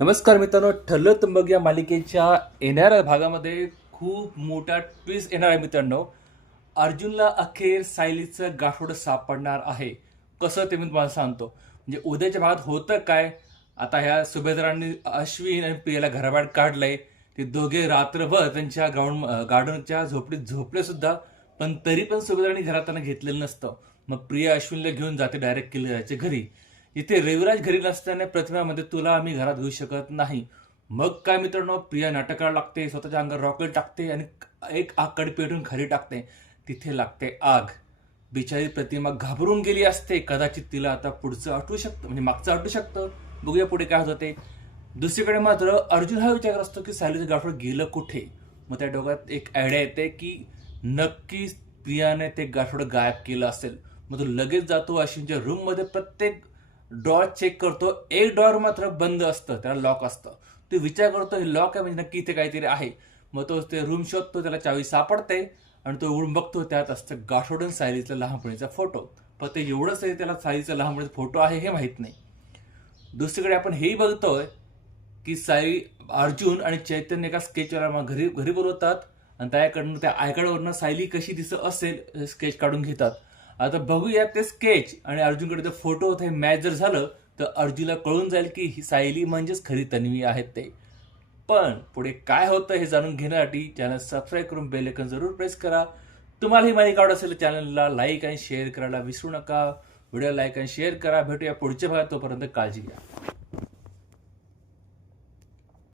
नमस्कार मित्रांनो ठरलं तंबक या मालिकेच्या येणाऱ्या भागामध्ये खूप मोठा ट्विस्ट येणार आहे मित्रांनो. अर्जुनला अखेर सायलीचं गाठोड सापडणार आहे. कसं ते मी तुम्हाला सांगतो. म्हणजे उद्याच्या भागात होतं काय? आता ह्या सुभेदारांनी अश्विन आणि प्रियाला घराबाहेर काढलंय. ते दोघे रात्रभर त्यांच्या ग्राउंड गार्डनच्या झोपडीत झोपले सुद्धा पण तरी पण सुभेदारांनी घरात त्यांना घेतलेलं नसतं. मग प्रिया अश्विनला घेऊन जाते डायरेक्ट किल्ल्याच्या घरी. इथे रविराज घरी नसल्याने प्रतिमामध्ये तुला आम्ही घरात घेऊ शकत नाही. मग काय मित्रांनो? प्रिया नाटकाला लागते स्वतःच्या अंगावर रॉकेट टाकते आणि एक आकड पेटून खाली टाकते. तिथे लागते आग. बिचारी प्रतिमा घाबरून गेली असते. कदाचित तिला आता पुढचं आठवू शकतं म्हणजे मागचं आठवू शकतं. बघूया पुढे काय होतं ते. दुसरीकडे मात्र अर्जुन हा विचार असतो की सायलीचं गाठोड गेलं कुठे? मग त्या डोक्यात एक आयडिया येते की नक्की प्रियाने ते गाठोड गायब केलं असेल. मग तो लगेच जातो अश्विनच्या रूममध्ये प्रत्येक डॉर चेक करतो एक डॉर मात्र बंद असतं त्याला लॉक असतं. तो विचार करतो हे लॉक आहे म्हणजे नक्की इथे काहीतरी आहे. मग तो ते रूम शोधतो त्याला चावी सापडते आणि तो उघडून बघतो त्यात असतं गाठोडन सायलीचा लहानपणीचा फोटो. पण ते एवढंच आहे त्याला सायलीचा लहानपणीचा फोटो आहे हे माहीत नाही. दुसरीकडे आपण हेही बघतोय की साई अर्जुन आणि चैतन्य एका स्केचवर घरी घरी बोलवतात आणि त्याकडनं त्या आयकडवरनं सायली कशी दिसत असेल स्केच काढून घेतात. आता बघूया ते स्केच आणि अर्जुनकडे ते फोटो होते मॅच जर झालं तर अर्जुनला कळून जाईल की ही सायली म्हणजेच खरी तन्वी आहेत ते. पण पुढे काय होतं हे जाणून घेण्यासाठी चॅनल सबस्क्राईब करून बेल जरूर प्रेस करा. तुम्हाला ही माहिती आवडत असेल चॅनलला लाईक आणि शेअर करायला विसरू नका. व्हिडिओ लाईक आणि शेअर करा. भेटूया पुढच्या भागात. तोपर्यंत काळजी घ्या.